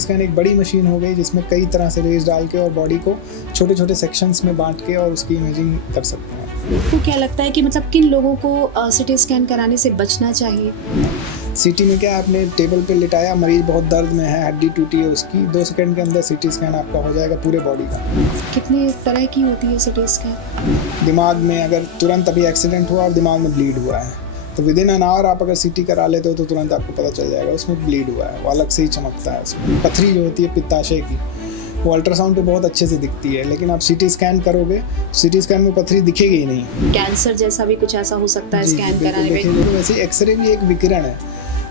Scan एक बड़ी machine हो गई जिसमें कई तरह से रेज डाल के और बॉडी को छोटे छोटे सेक्शंस में बांट के और उसकी इमेजिंग कर सकते हैं। आपको क्या लगता है कि मतलब किन लोगों को सिटी स्कैन कराने से बचना चाहिए? सीटी में क्या, आपने टेबल पे लिटाया, मरीज बहुत दर्द में है, हड्डी टूटी है उसकी, 2 सेकंड के अंदर सीटी स्कैन आपका हो जाएगा पूरे बॉडी का। कितने तरह की होती है सिटी स्कैन? दिमाग में अगर तुरंत अभी एक्सीडेंट हुआ और दिमाग में ब्लीड हुआ है तो विद इन एन आवर आप अगर सीटी करा लेते हो तो तुरंत आपको पता चल जाएगा उसमें ब्लीड हुआ है, वो अलग से ही चमकता है। उसमें पथरी जो होती है पित्ताशय की, वो अल्ट्रासाउंड पे बहुत अच्छे से दिखती है, लेकिन आप सीटी स्कैन करोगे, सीटी स्कैन में पथरी दिखेगी ही नहीं। कैंसर जैसा भी कुछ ऐसा हो सकता है स्कैन कराने में? तो वैसे एक्सरे भी एक विकिरण है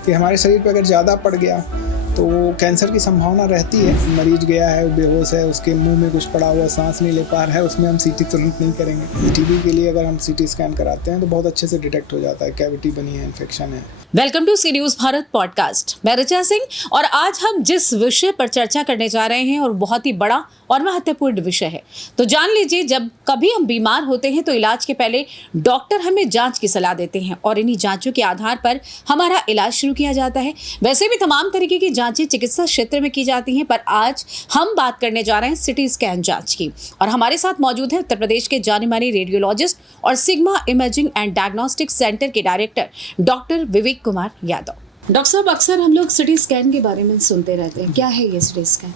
कि हमारे शरीर पर अगर ज़्यादा पड़ गया तो कैंसर की संभावना रहती है। मरीज गया है, वो बेहोश है, उसके मुंह में कुछ पड़ा हुआ, सांस नहीं ले पा रहा है, उसमें हम सीटी तुरंत नहीं करेंगे। टीबी के लिए अगर हम सीटी स्कैन कराते हैं तो बहुत अच्छे से डिटेक्ट हो जाता है, कैविटी बनी है, इन्फेक्शन है। Welcome to C news Bharat podcast. मैं ऋचा सिंह और आज हम जिस विषय पर चर्चा करने जा रहे हैं और बहुत ही बड़ा और महत्वपूर्ण विषय है, तो जान लीजिए, जब कभी हम बीमार होते हैं तो इलाज के पहले डॉक्टर हमें जांच की सलाह देते हैं और इन्हीं जांचों के आधार पर हमारा इलाज शुरू किया जाता है। वैसे भी तमाम तरीके की जांचें चिकित्सा क्षेत्र में की जाती हैं, पर आज हम बात करने जा रहे हैं सिटी स्कैन जांच की। और हमारे साथ मौजूद है उत्तर प्रदेश के जाने माने रेडियोलॉजिस्ट और sigma imaging and diagnostic centre के director doctor Vivek Kumar Yadav. Doctor साहब, अक्सर हम लोग सिटी स्कैन के बारे में सुनते रहते हैं, क्या है ये सिटी स्कैन?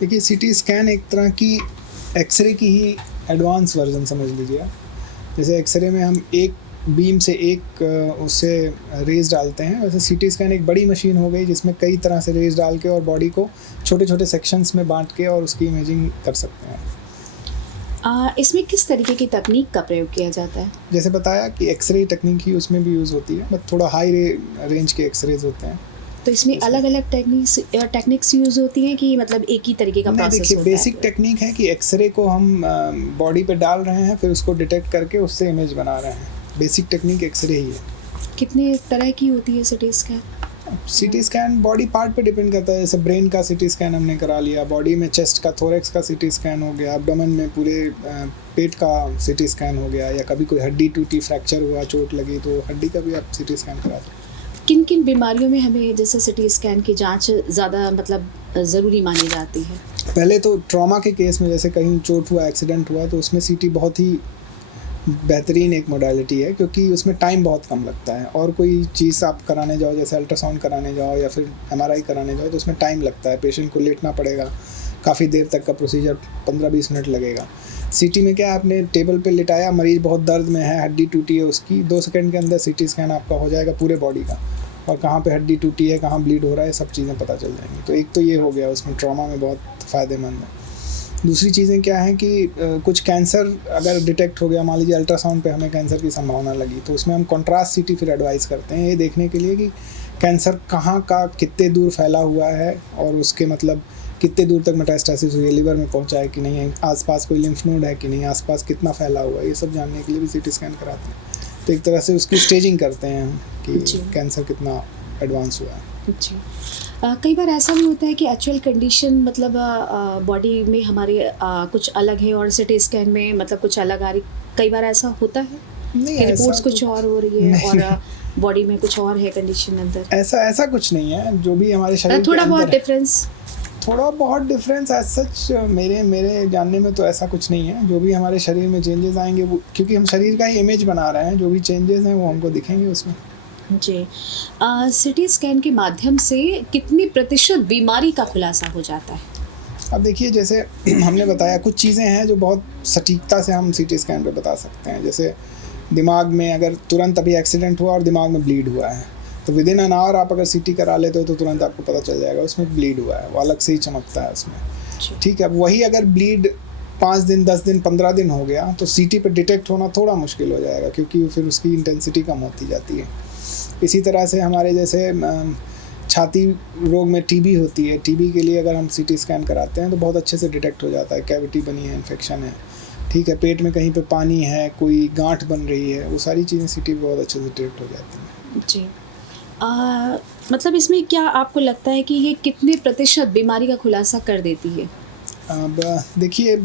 देखिए, सीटी स्कैन एक तरह की एक्सरे की ही एडवांस वर्जन समझ लीजिए आप। जैसे एक्सरे में हम एक बीम से एक उससे रेज डालते हैं, वैसे सीटी स्कैन एक बड़ी मशीन हो गई जिसमें कई तरह से रेज डाल के और बॉडी को छोटे छोटे सेक्शंस में बांट के और उसकी इमेजिंग कर सकते हैं। इसमें किस तरीके की तकनीक का प्रयोग किया जाता है? जैसे बताया कि एक्सरे टेक्निक ही उसमें भी यूज़ होती है, बट थोड़ा हाई रेंज के एक्सरेज होते हैं। तो इसमें अलग अलग टेक्निक्स यूज़ होती हैं कि मतलब एक ही तरीके का प्रोसेस होता है? देखिए, बेसिक टेक्निक है कि एक्सरे को हम बॉडी पे डाल रहे हैं, फिर उसको डिटेक्ट करके उससे इमेज बना रहे हैं। बेसिक टेक्निक एक्सरे ही है। कितने तरह की होती है CT scan? CT scan body part पे डिपेंड करता है। जैसे ब्रेन का सिटी स्कैन हमने करा लिया, बॉडी में चेस्ट का, थोरैक्स का सिटी स्कैन हो गया, एब्डोमेन में पूरे पेट का सिटी स्कैन हो गया, या कभी कोई हड्डी टूटी, फ्रैक्चर हुआ, चोट लगी तो हड्डी का भी आप सिटी स्कैन कराते हैं। किन किन बीमारियों में हमें जैसे सिटी स्कैन की जांच ज़्यादा मतलब ज़रूरी मानी जाती है? पहले तो ट्रॉमा के केस में, जैसे कहीं चोट हुआ, एक्सीडेंट हुआ, तो उसमें सीटी बहुत ही बेहतरीन एक मोडालिटी है, क्योंकि उसमें टाइम बहुत कम लगता है। और कोई चीज़ आप कराने जाओ, जैसे अल्ट्रासाउंड कराने जाओ या फिर MRI कराने जाओ, तो उसमें टाइम लगता है, पेशेंट को लेटना पड़ेगा, काफ़ी देर तक का प्रोसीजर, 15-20 मिनट लगेगा। सीटी में क्या, आपने टेबल पे लिटाया, मरीज बहुत दर्द में है, हड्डी टूटी है उसकी, 2 सेकंड के अंदर सीटी स्कैन आपका हो जाएगा पूरे बॉडी का, और कहाँ पे हड्डी टूटी है, कहाँ ब्लीड हो रहा है, सब चीज़ें पता चल जाएंगी। तो एक तो ये हो गया, उसमें ट्रॉमा में बहुत फ़ायदेमंद है। दूसरी चीज़ें क्या हैं कि कुछ कैंसर अगर डिटेक्ट हो गया, मान लीजिए अल्ट्रासाउंड पे हमें कैंसर की संभावना लगी, तो उसमें हम कॉन्ट्रास्ट सीटी फिर एडवाइस करते हैं, ये देखने के लिए कि कैंसर कहाँ का कितने दूर फैला हुआ है और उसके मतलब कितने दूर तक मेटास्टेसिस हुई है, लिवर में पहुँचा है कि नहीं है, आसपास कोई लिम्फ नोड है कि नहीं, आसपास कितना फैला हुआ है, ये सब जानने के लिए भी सीटी स्कैन कराते हैं। तो एक तरह से उसकी स्टेजिंग करते हैं कि कैंसर कितना एडवांस हुआ है। जी। कई बार ऐसा भी होता है कि एक्चुअल कंडीशन मतलब बॉडी में हमारे कुछ अलग है और सिटी स्कैन में मतलब कुछ अलग आ रही, कई बार ऐसा होता है कि रिपोर्ट्स कुछ और हो रही है और बॉडी में कुछ और है कंडीशन अंदर? ऐसा कुछ नहीं है। जो भी हमारे शरीर थोड़ा बहुत डिफरेंस एज सच मेरे जानने में तो ऐसा कुछ नहीं है। जो भी हमारे शरीर में चेंजेस आएंगे, वो क्योंकि हम शरीर का ही इमेज बना रहे हैं, जो भी चेंजेस हैं वो हमको दिखेंगे उसमें। जी। सिटी स्कैन के माध्यम से कितनी प्रतिशत बीमारी का खुलासा हो जाता है? अब देखिए, जैसे हमने बताया, कुछ चीज़ें हैं जो बहुत सटीकता से हम सीटी स्कैन पे बता सकते हैं। जैसे दिमाग में अगर तुरंत अभी एक्सीडेंट हुआ और दिमाग में ब्लीड हुआ है, तो विद इन एन आवर आप अगर सीटी करा लेते हो तो तुरंत आपको पता चल जाएगा उसमें ब्लीड हुआ है, वो अलग से ही चमकता है उसमें। ठीक है, वही अगर ब्लीड 5 दिन, 10 दिन, 15 दिन हो गया तो सीटी पे डिटेक्ट होना थोड़ा मुश्किल हो जाएगा, क्योंकि फिर उसकी इंटेंसिटी कम होती जाती है। इसी तरह से हमारे जैसे छाती रोग में टीबी होती है, टीबी के लिए अगर हम सीटी स्कैन कराते हैं तो बहुत अच्छे से डिटेक्ट हो जाता है, कैविटी बनी है, इन्फेक्शन है। ठीक है, पेट में कहीं पे पानी है, कोई गांठ बन रही है, वो सारी चीज़ें सीटी बहुत अच्छे से डिटेक्ट हो जाती हैं। जी। मतलब इसमें क्या आपको लगता है कि ये कितने प्रतिशत बीमारी का खुलासा कर देती है? अब देखिए,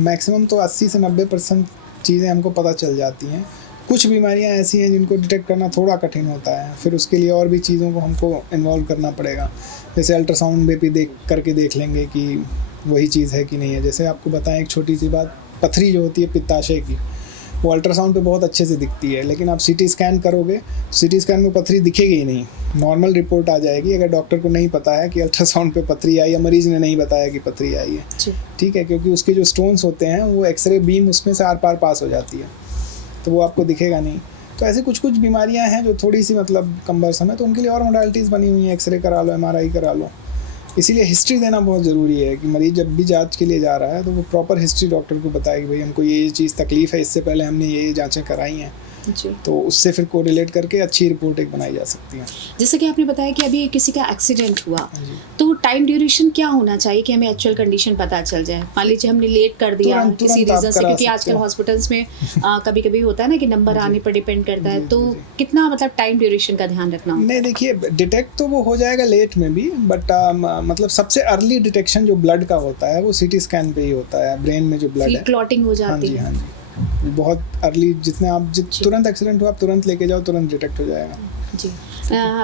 मैक्सिमम तो 80 से 90% चीज़ें हमको पता चल जाती हैं। कुछ बीमारियां ऐसी हैं जिनको डिटेक्ट करना थोड़ा कठिन होता है, फिर उसके लिए और भी चीज़ों को हमको इन्वॉल्व करना पड़ेगा। जैसे अल्ट्रासाउंड में भी देख करके कि वही चीज़ है कि नहीं है। जैसे आपको बताएं एक छोटी सी बात, पथरी जो होती है पित्ताशय की, वो अल्ट्रासाउंड पे बहुत अच्छे से दिखती है, लेकिन आप सीटी स्कैन करोगे, सीटी स्कैन में पथरी दिखेगी ही नहीं, नॉर्मल रिपोर्ट आ जाएगी। अगर डॉक्टर को नहीं पता है कि अल्ट्रासाउंड पे पथरी आई या मरीज़ ने नहीं बताया कि पथरी आई है, ठीक है, क्योंकि उसके जो स्टोन्स होते हैं वो एक्सरे बीम उसमें से आर पार पास हो जाती है, तो वो आपको दिखेगा नहीं। तो ऐसे कुछ बीमारियां हैं जो थोड़ी सी मतलब कम्बरसम है, तो उनके लिए और मोडालिटीज़ बनी हुई हैं, एक्सरे करा लो, MRI करा लो। इसीलिए हिस्ट्री देना बहुत ज़रूरी है कि मरीज़ जब भी जांच के लिए जा रहा है तो वो प्रॉपर हिस्ट्री डॉक्टर को बताए कि भाई हमको ये चीज़ तकलीफ़ है, इससे पहले हमने ये जांचें कराई हैं, तो उससे फिर कोरिलेट करके अच्छी रिपोर्ट एक बनाई जा सकती है। जैसे कि आपने बताया कि अभी किसी का एक्सीडेंट हुआ, तो टाइम ड्यूरेशन क्या होना चाहिए कि हमें एक्चुअल कंडीशन पता चल जाए? मान लीजिए हमने लेट कर दिया किसी रीज़न से, क्योंकि आजकल हॉस्पिटल्स में कभी कभी होता है ना कि नंबर आने पर डिपेंड करता है, तो कितना मतलब टाइम ड्यूरेशन का ध्यान रखना होता है? नहीं, देखिए डिटेक्ट तो वो हो जाएगा लेट में भी, बट मतलब सबसे अर्ली डिटेक्शन जो ब्लड का होता है वो CT स्कैन पे ही होता है। ब्रेन में जो ब्लड है, क्लॉटिंग हो जाती है। हाँ जी, बहुत अर्ली, जितने आप तुरंत एक्सीडेंट हो आप तुरंत लेके जाओ, तुरंत डिटेक्ट हो जाएगा जी।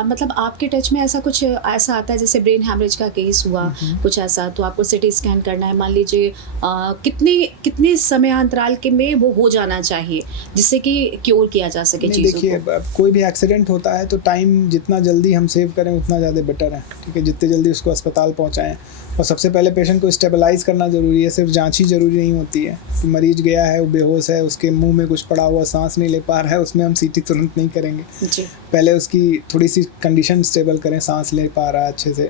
मतलब आपके टच में ऐसा कुछ ऐसा आता है जैसे ब्रेन हैमरेज का केस हुआ, कुछ ऐसा, तो आपको CT स्कैन करना है, मान लीजिए कितने समय अंतराल के में वो हो जाना चाहिए जिससे कि क्योर किया जा सके चीज़ों को? देखिए कोई भी एक्सीडेंट होता है तो टाइम जितना जल्दी हम सेव करें उतना ज़्यादा बेटर है, ठीक है, जितने जल्दी उसको अस्पताल पहुँचाएँ। और सबसे पहले पेशेंट को स्टेबलाइज करना ज़रूरी है, सिर्फ जांच ही ज़रूरी नहीं होती है कि मरीज गया है, वो बेहोश है, उसके मुंह में कुछ पड़ा हुआ, सांस नहीं ले पा रहा है, उसमें हम CT तुरंत नहीं करेंगे जी। पहले उसकी थोड़ी सी कंडीशन स्टेबल करें, सांस ले पा रहा है अच्छे से,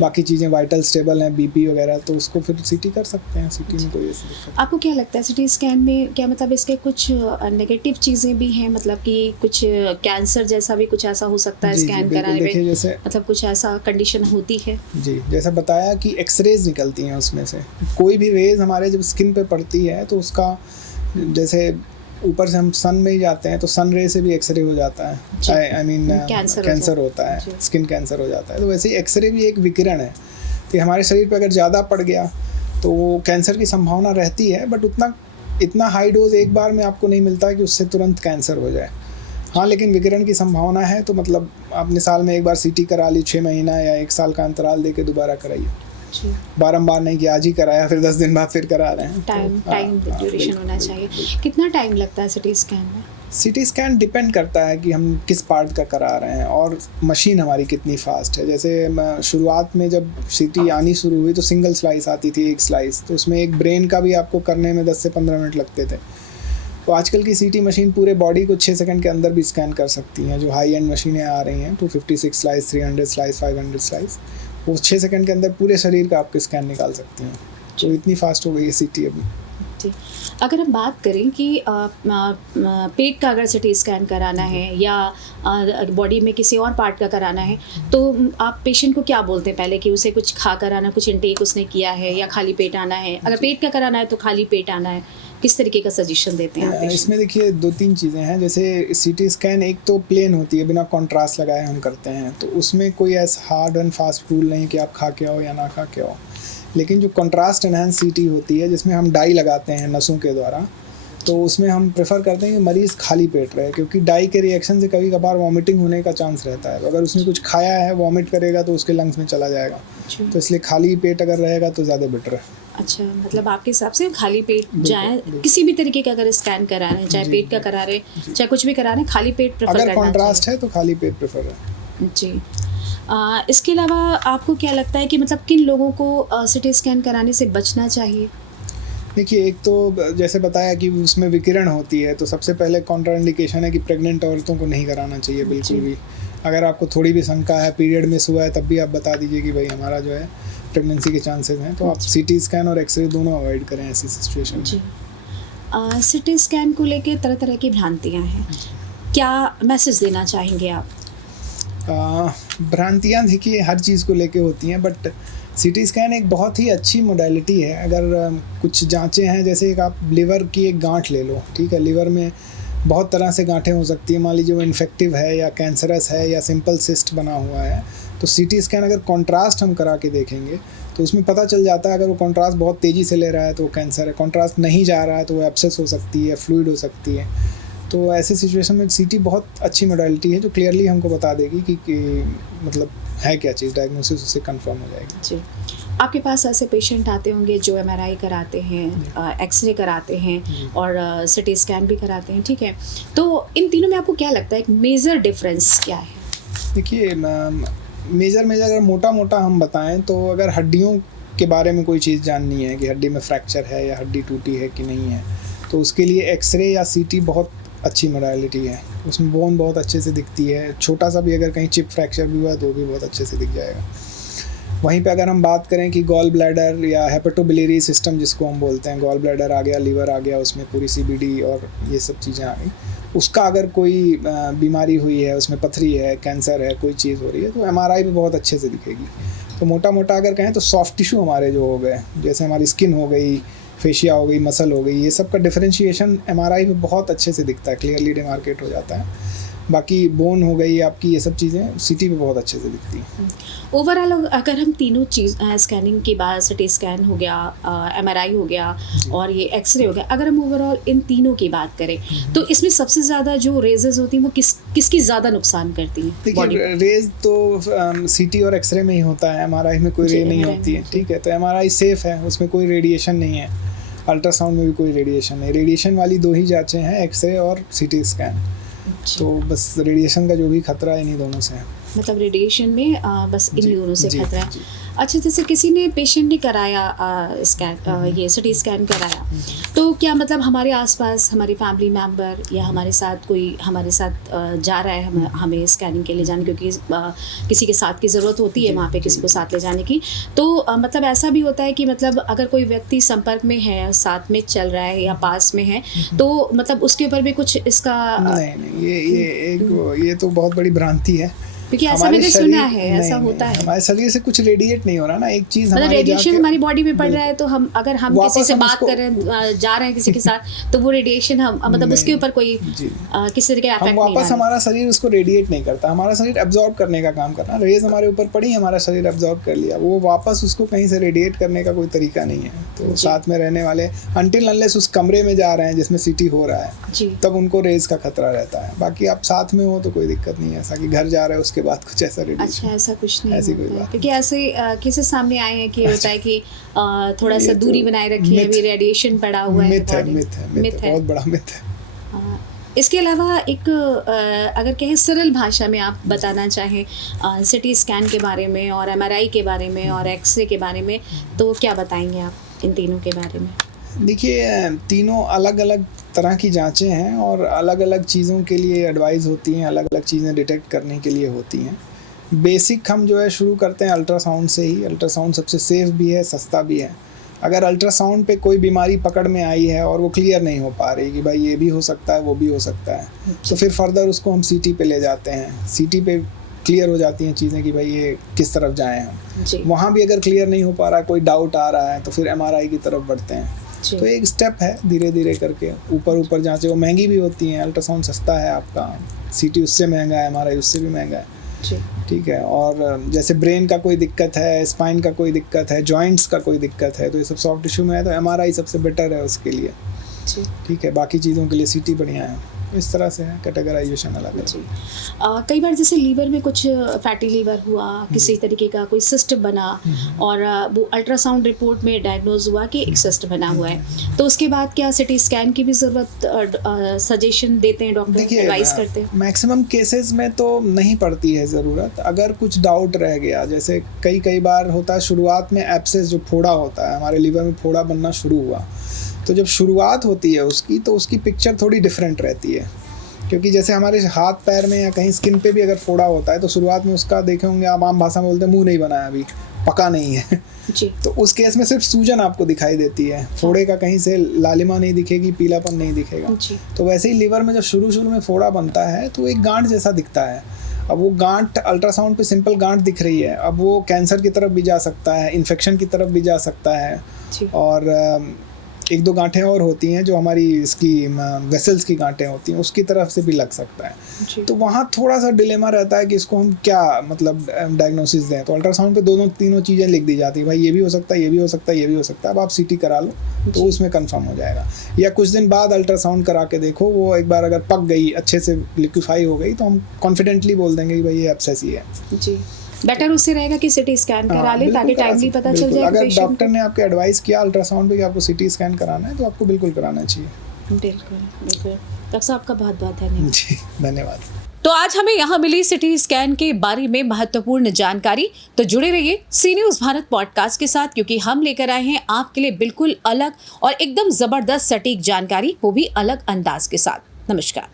बाकी चीज़ें वाइटल स्टेबल हैं, BP वगैरह, तो उसको फिर CT कर सकते हैं। CT में कोई ऐसी दिक्कत। आपको क्या लगता है CT स्कैन में क्या मतलब इसके कुछ नेगेटिव चीज़ें भी हैं, मतलब कि कुछ कैंसर जैसा भी कुछ ऐसा हो सकता है स्कैन कराने में? जैसे मतलब कुछ ऐसा कंडीशन होती है? जी, जैसा बताया कि एक्सरेज निकलती हैं उसमें से, कोई भी रेज हमारे जब स्किन पे पड़ती है तो उसका, जैसे ऊपर से हम सन में ही जाते हैं तो सन रे से भी एक्सरे हो जाता है, आई मीन कैंसर होता है, स्किन कैंसर हो जाता है। तो वैसे ही एक्सरे भी एक विकिरण है, तो हमारे शरीर पे अगर ज़्यादा पड़ गया तो वो कैंसर की संभावना रहती है, बट इतना हाई डोज एक बार में आपको नहीं मिलता है कि उससे तुरंत कैंसर हो जाए। हाँ, लेकिन विकिरण की संभावना है, तो मतलब आपने साल में एक बार CT करा ली, 6 महीना या 1 साल का अंतराल दे के दोबारा कराइए, बारंबार नहीं कि आज ही कराया फिर 10 दिन बाद फिर करा रहे हैं। टाइम ड्यूरेशन होना चाहिए। कितना टाइम लगता है CT स्कैन में? CT स्कैन डिपेंड करता है कि हम किस पार्ट का करा रहे हैं और मशीन हमारी कितनी फास्ट है। जैसे शुरुआत में जब CT आनी शुरू हुई तो सिंगल स्लाइस आती थी, एक स्लाइस, तो उसमें एक ब्रेन का भी आपको करने में 10 से 15 मिनट लगते थे। तो आजकल की CT मशीन पूरे बॉडी को 6 सेकंड के अंदर भी स्कैन कर सकती हैं। जो हाई एंड मशीनें आ रही हैं, 256 स्लाइस, 300 स्लाइस, 500 स्लाइस, वो 6 सेकंड के अंदर पूरे शरीर का आपके स्कैन निकाल सकती हैं। तो इतनी फास्ट हो गई है CT अभी। जी, अगर हम बात करें कि पेट का अगर CT स्कैन कराना है या बॉडी में किसी और पार्ट का कराना है, तो आप पेशेंट को क्या बोलते हैं पहले कि उसे कुछ खा कर आना, कुछ इंटेक उसने किया है, या खाली पेट आना है? अगर पेट का कराना है तो खाली पेट आना है, किस तरीके का सजेशन देते हैं आप? इसमें देखिए 2-3 चीज़ें हैं। जैसे CT स्कैन एक तो प्लेन होती है, बिना कॉन्ट्रास्ट लगाए हम करते हैं, तो उसमें कोई ऐसा हार्ड एंड फास्ट रूल नहीं कि आप खा के आओ या ना खा के आओ। लेकिन जो कॉन्ट्रास्ट एनहांस CT होती है, जिसमें हम डाई लगाते हैं नसों के द्वारा, तो उसमें हम प्रेफर करते हैं कि मरीज़ खाली पेट रहे, क्योंकि डाई के रिएक्शन से कभी कभार वॉमिटिंग होने का चांस रहता है। तो अगर उसने कुछ खाया है, वॉमिट करेगा तो उसके लंग्स में चला जाएगा, तो इसलिए खाली पेट अगर रहेगा तो ज़्यादा बेटर है। अच्छा, मतलब आपके हिसाब से खाली पेट जाए, किसी भी तरीके का अगर स्कैन करा रहे हैं, चाहे पेट का करा रहे हैं, चाहे कुछ भी करा रहे हैं, खाली पेट प्रेफर करना चाहिए। अगर कॉन्ट्रास्ट है तो खाली पेट प्रेफर है। जी। इसके अलावा आपको क्या लगता है कि मतलब किन लोगों को CT स्कैन कराने से बचना चाहिए? देखिए, एक तो जैसे बताया कि उसमें विकिरण होती है, तो सबसे पहले कॉन्ट्राइंडिकेशन है कि प्रेग्नेंट औरतों को नहीं कराना चाहिए बिल्कुल भी। अगर आपको थोड़ी भी शंका है, पीरियड मिस हुआ है, तब भी आप बता दीजिए कि भाई हमारा जो है प्रेगनेंसी के चांसेस हैं, तो आप CT स्कैन और एक्सरे दोनों अवॉइड करें ऐसी सिचुएशन में। CT स्कैन को लेके तरह तरह की भ्रांतियाँ हैं, क्या मैसेज देना चाहेंगे आप? भ्रांतियाँ देखिए हर चीज़ को लेके होती हैं, बट CT स्कैन एक बहुत ही अच्छी मोडालिटी है। अगर कुछ जांचें हैं, जैसे एक आप लिवर की एक गांठ ले लो, ठीक है, लिवर में बहुत तरह से गांठें हो सकती हैं, मान लीजिए वो इन्फेक्टिव है या कैंसरस है या सिंपल सिस्ट बना हुआ है, तो CT स्कैन अगर कॉन्ट्रास्ट हम करा के देखेंगे तो उसमें पता चल जाता है। अगर वो कॉन्ट्रास्ट बहुत तेज़ी से ले रहा है तो वो कैंसर है, कॉन्ट्रास्ट नहीं जा रहा है तो वो एब्सेस हो सकती है, फ्लूइड हो सकती है। तो ऐसे सिचुएशन में सीटी बहुत अच्छी मॉडलिटी है जो क्लियरली हमको बता देगी कि मतलब है क्या चीज़, डायग्नोसिस उससे कंफर्म हो जाएगी। जी, आपके पास ऐसे पेशेंट आते होंगे जो एमआरआई कराते हैं, एक्सरे कराते हैं और सिटी स्कैन भी कराते हैं, ठीक है, तो इन तीनों में आपको क्या लगता है एक मेजर डिफरेंस क्या है? देखिए मेजर अगर मोटा मोटा हम बताएं तो अगर हड्डियों के बारे में कोई चीज़ जाननी है कि हड्डी में फ्रैक्चर है या हड्डी टूटी है कि नहीं है, तो उसके लिए एक्सरे या सीटी बहुत अच्छी मॉडलिटी है। उसमें बोन बहुत अच्छे से दिखती है, छोटा सा भी अगर कहीं चिप फ्रैक्चर भी हुआ तो भी बहुत अच्छे से दिख जाएगा। वहीं पे अगर हम बात करें कि गॉल ब्लैडर या हेपेटोबिलियरी सिस्टम जिसको हम बोलते हैं, गॉल ब्लैडर आ गया, लीवर आ गया, उसमें पूरी सीबीडी और ये सब चीज़ें आ गई, उसका अगर कोई बीमारी हुई है, उसमें पथरी है, कैंसर है, कोई चीज़ हो रही है, तो एमआरआई भी बहुत अच्छे से दिखेगी। तो मोटा मोटा अगर कहें तो सॉफ्ट टिश्यू हमारे जो हो गए, जैसे हमारी स्किन हो गई, फेशिया हो गई, मसल हो गई, ये सब का डिफरेंशिएशन एमआरआई में बहुत अच्छे से दिखता है, क्लियरली डिमार्केट हो जाता है। बाकी बोन हो गई आपकी, ये सब चीज़ें सीटी पे बहुत अच्छे से दिखती हैं। ओवरऑल अगर हम तीनों चीज़ स्कैनिंग की बात, सिटी स्कैन हो गया, एमआरआई हो गया और ये एक्सरे हो गया, अगर हम ओवरऑल इन तीनों की बात करें तो इसमें सबसे ज़्यादा जो रेजेस होती हैं वो किसकी ज़्यादा नुकसान करती हैं? देखिए रेज तो सीटी और एक्सरे में ही होता है, एमआरआई में कोई रे नहीं होती है, ठीक है। तो एमआरआई सेफ़ है, उसमें कोई रेडिएशन नहीं है, अल्ट्रासाउंड में भी कोई रेडिएशन नहीं। रेडिएशन वाली दो ही जाँचें हैं, एक्सरे और सीटी स्कैन। तो बस रेडिएशन का जो भी खतरा है इन्हीं दोनों से है। मतलब रेडिएशन में बस इन्हीं दोनों से खतरा है। अच्छा, जैसे किसी ने पेशेंट ने कराया स्कैन, ये सिटी स्कैन कराया, तो क्या मतलब हमारे आसपास हमारे फैमिली मेम्बर या हमारे साथ कोई हमारे साथ जा रहा है हमें स्कैनिंग के लिए जाने, क्योंकि किसी के साथ की ज़रूरत होती है वहाँ पे किसी को साथ ले जाने की, तो मतलब ऐसा भी होता है कि मतलब अगर कोई व्यक्ति संपर्क में है, साथ में चल रहा है या पास में है, तो मतलब उसके ऊपर भी कुछ इसका नहीं, ये तो बहुत बड़ी भ्रांति है, क्योंकि ऐसा मैंने सुना है, ऐसा होता है। हमारे शरीर से कुछ रेडिएट नहीं हो रहा ना, एक चीज़ मतलब रेडिएशन हमारी बॉडी में पड़ रहा है, तो हम अगर हम किसी से बात कर रहे हैं, जा रहे हैं किसी के साथ, तो वो रेडिएशन हम मतलब उसके ऊपर कोई किसी तरह का इफेक्ट नहीं, वापस हमारा शरीर उसको रेडिएट नहीं करता, हमारा शरीर एब्जॉर्ब करने का काम करना। रेज हमारे ऊपर पड़ी, हमारा शरीर एब्जॉर्ब कर लिया, वो वापस उसको कहीं से रेडिएट करने का कोई तरीका नहीं है। तो साथ में रहने वाले अनटिल अनलेस उस कमरे में जा रहे हैं जिसमें सीटी हो रहा है, तब उनको रेज का खतरा रहता है। बाकी आप साथ में हो तो कोई दिक्कत नहीं है, ऐसा कि घर जा रहे हैं उसके बाद कुछ ऐसा। अच्छा, ऐसा कुछ नहीं ऐसी होता है, क्योंकि ऐसे केसेस सामने आए हैं कि होता है कि थोड़ा सा दूरी बनाए रखिए, अभी रेडिएशन पड़ा हुआ है, मिथ है, बहुत बड़ा मिथ है। इसके अलावा एक अगर कहें सरल भाषा में आप बताना चाहें सिटी स्कैन के बारे में और एमआरआई के बारे में और एक्सरे के बारे में, तो क्या बताएंगे आप इन तीनों के बारे में? देखिए तीनों अलग अलग तरह की जांचें हैं और अलग अलग चीज़ों के लिए एडवाइस होती हैं, अलग अलग चीज़ें डिटेक्ट करने के लिए होती हैं। बेसिक हम जो है शुरू करते हैं अल्ट्रासाउंड से ही। अल्ट्रासाउंड सबसे सेफ़ भी है, सस्ता भी है। अगर अल्ट्रासाउंड पे कोई बीमारी पकड़ में आई है और वो क्लियर नहीं हो पा रही कि भाई ये भी हो सकता है, वो भी हो सकता है, तो फिर फर्दर उसको हम सीटी पे ले जाते हैं। सीटी पे क्लियर हो जाती हैं चीज़ें कि भाई ये किस तरफ जाएँ हम। वहाँ भी अगर क्लियर नहीं हो पा रहा, कोई डाउट आ रहा है, तो फिर एमआरआई की तरफ बढ़ते हैं। तो एक स्टेप है, धीरे धीरे करके ऊपर जांचें। वो महंगी भी होती हैं, अल्ट्रासाउंड सस्ता है आपका, सीटी उससे महंगा है, एमआरआई उससे भी महंगा है, ठीक है। और जैसे ब्रेन का कोई दिक्कत है, स्पाइन का कोई दिक्कत है, जॉइंट्स का कोई दिक्कत है, तो ये सब सॉफ्ट टिश्यू में है, तो एमआरआई सबसे बेटर है उसके लिए, ठीक है। बाकी चीज़ों के लिए सीटी बढ़िया है। इस तरह से है कैटेगराइजेशन अलग है। कई बार जैसे लीवर में कुछ फैटी लीवर हुआ, किसी तरीके का कोई सिस्ट बना और वो अल्ट्रासाउंड रिपोर्ट में डायग्नोज हुआ कि एक सिस्ट बना हुआ है, तो उसके बाद क्या सिटी स्कैन की भी ज़रूरत सजेशन देते हैं डॉक्टर, एडवाइस करते हैं? मैक्सिमम केसेस में तो नहीं पड़ती है ज़रूरत। अगर कुछ डाउट रह गया, जैसे कई बार होता है शुरुआत में एब्सेस, जो फोड़ा होता है हमारे लीवर में, फोड़ा बनना शुरू हुआ, तो जब शुरुआत होती है उसकी, तो उसकी पिक्चर थोड़ी डिफरेंट रहती है। क्योंकि जैसे हमारे हाथ पैर में या कहीं स्किन पे भी अगर फोड़ा होता है, तो शुरुआत में उसका देखे होंगे आप, आम भाषा में बोलते हैं मुंह नहीं बना है, अभी पका नहीं है जी। तो उस केस में सिर्फ सूजन आपको दिखाई देती है, फोड़े का कहीं से लालिमा नहीं दिखेगी, पीलापन नहीं दिखेगा जी। तो वैसे ही लीवर में जब शुरू में फोड़ा बनता है तो एक गांठ जैसा दिखता है। अब वो गांठ अल्ट्रासाउंड पे सिंपल गांठ दिख रही है, अब वो कैंसर की तरफ भी जा सकता है, इन्फेक्शन की तरफ भी जा सकता है, और एक दो गांठें और होती हैं जो हमारी इसकी वेसल्स की गांठें होती हैं, उसकी तरफ से भी लग सकता है। तो वहाँ थोड़ा सा डिलेमा रहता है कि इसको हम क्या मतलब डायग्नोसिस दें। तो अल्ट्रासाउंड पे दोनों तीनों चीज़ें लिख दी जाती है, भाई ये भी हो सकता है, ये भी हो सकता है, ये भी हो सकता है, अब आप सीटी करा लो तो उसमें कंफर्म हो जाएगा। या कुछ दिन बाद अल्ट्रासाउंड करा के देखो, वो एक बार अगर पक गई, अच्छे से लिक्विफाई हो गई, तो हम कॉन्फिडेंटली बोल देंगे कि भाई ये एब्सेस ही है। जी, बेटर उससे रहेगा कि सिटी स्कैन करा ले ताकि टाइमली पता चल जाए। अगर डॉक्टर ने आपके एडवाइस किया अल्ट्रासाउंड पे कि आपको सिटी स्कैन कराना है, तो आपको बिल्कुल कराना चाहिए। बिल्कुल बिल्कुल। डॉक्टर साहब आपका बहुत बहुत धन्यवाद। जी धन्यवाद। तो आज हमें यहाँ मिली सिटी स्कैन के बारे में महत्वपूर्ण जानकारी। तो जुड़े रहिए सी न्यूज़ भारत पॉडकास्ट के साथ, क्योंकि हम लेकर आए हैं आपके लिए बिल्कुल अलग और एकदम जबरदस्त सटीक जानकारी, वो भी अलग अंदाज के साथ। नमस्कार।